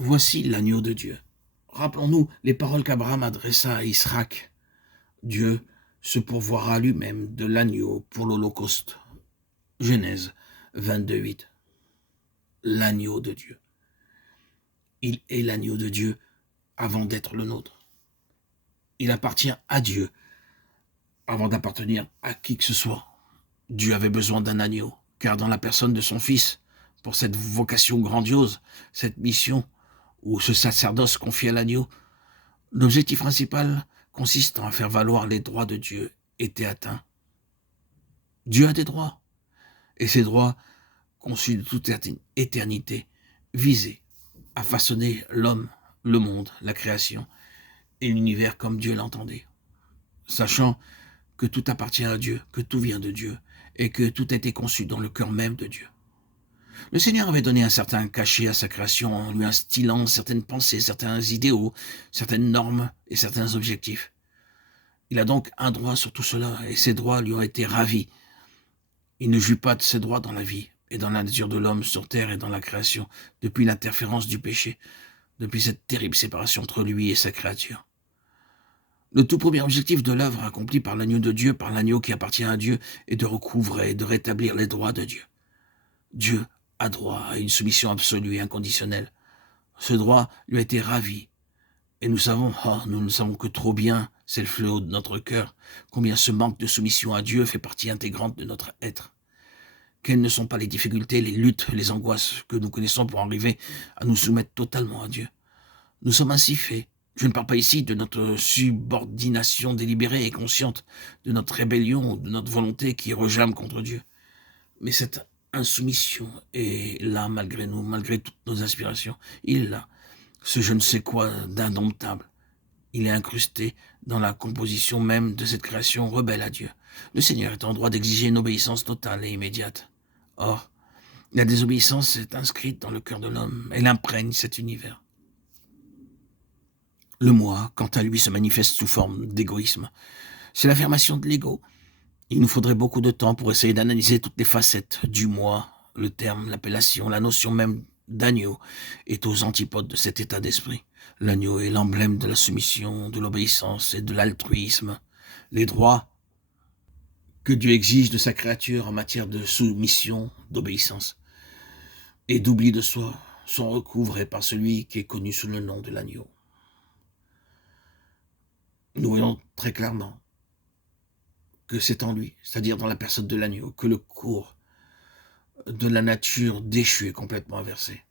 Voici l'agneau de Dieu. Rappelons-nous les paroles qu'Abraham adressa à Israël. Dieu se pourvoira lui-même de l'agneau pour l'Holocauste. Genèse 22:8. L'agneau de Dieu. Il est l'agneau de Dieu avant d'être le nôtre. Il appartient à Dieu avant d'appartenir à qui que ce soit. Dieu avait besoin d'un agneau, car dans la personne de son Fils, pour cette vocation grandiose, cette mission, ou ce sacerdoce confié à l'agneau, l'objectif principal consistant à faire valoir les droits de Dieu était atteint. Dieu a des droits, et ces droits, conçus de toute éternité, visaient à façonner l'homme, le monde, la création et l'univers comme Dieu l'entendait, sachant que tout appartient à Dieu, que tout vient de Dieu, et que tout a été conçu dans le cœur même de Dieu. Le Seigneur avait donné un certain cachet à sa création en lui instillant certaines pensées, certains idéaux, certaines normes et certains objectifs. Il a donc un droit sur tout cela, et ces droits lui ont été ravis. Il ne jouit pas de ses droits dans la vie et dans la nature de l'homme sur terre et dans la création, depuis l'interférence du péché, depuis cette terrible séparation entre lui et sa créature. Le tout premier objectif de l'œuvre accomplie par l'agneau de Dieu, par l'agneau qui appartient à Dieu, est de recouvrer et de rétablir les droits de Dieu. Dieu a droit à une soumission absolue et inconditionnelle. Ce droit lui a été ravi. Et nous ne le savons que trop bien, c'est le fléau de notre cœur, combien ce manque de soumission à Dieu fait partie intégrante de notre être. Quelles ne sont pas les difficultés, les luttes, les angoisses que nous connaissons pour arriver à nous soumettre totalement à Dieu. Nous sommes ainsi faits. Je ne parle pas ici de notre subordination délibérée et consciente, de notre rébellion, de notre volonté qui rejame contre Dieu. Mais cette insoumission est là malgré nous, malgré toutes nos aspirations. Il est là, ce je ne sais quoi d'indomptable. Il est incrusté dans la composition même de cette création rebelle à Dieu. Le Seigneur est en droit d'exiger une obéissance totale et immédiate. Or, la désobéissance est inscrite dans le cœur de l'homme. Elle imprègne cet univers. Le moi, quant à lui, se manifeste sous forme d'égoïsme. C'est l'affirmation de l'ego. Il nous faudrait beaucoup de temps pour essayer d'analyser toutes les facettes du moi. Le terme, l'appellation, la notion même d'agneau est aux antipodes de cet état d'esprit. L'agneau est l'emblème de la soumission, de l'obéissance et de l'altruisme. Les droits que Dieu exige de sa créature en matière de soumission, d'obéissance et d'oubli de soi sont recouvrés par celui qui est connu sous le nom de l'agneau. Nous voyons très clairement que c'est en lui, c'est-à-dire dans la personne de l'agneau, que le cours de la nature déchue est complètement inversé.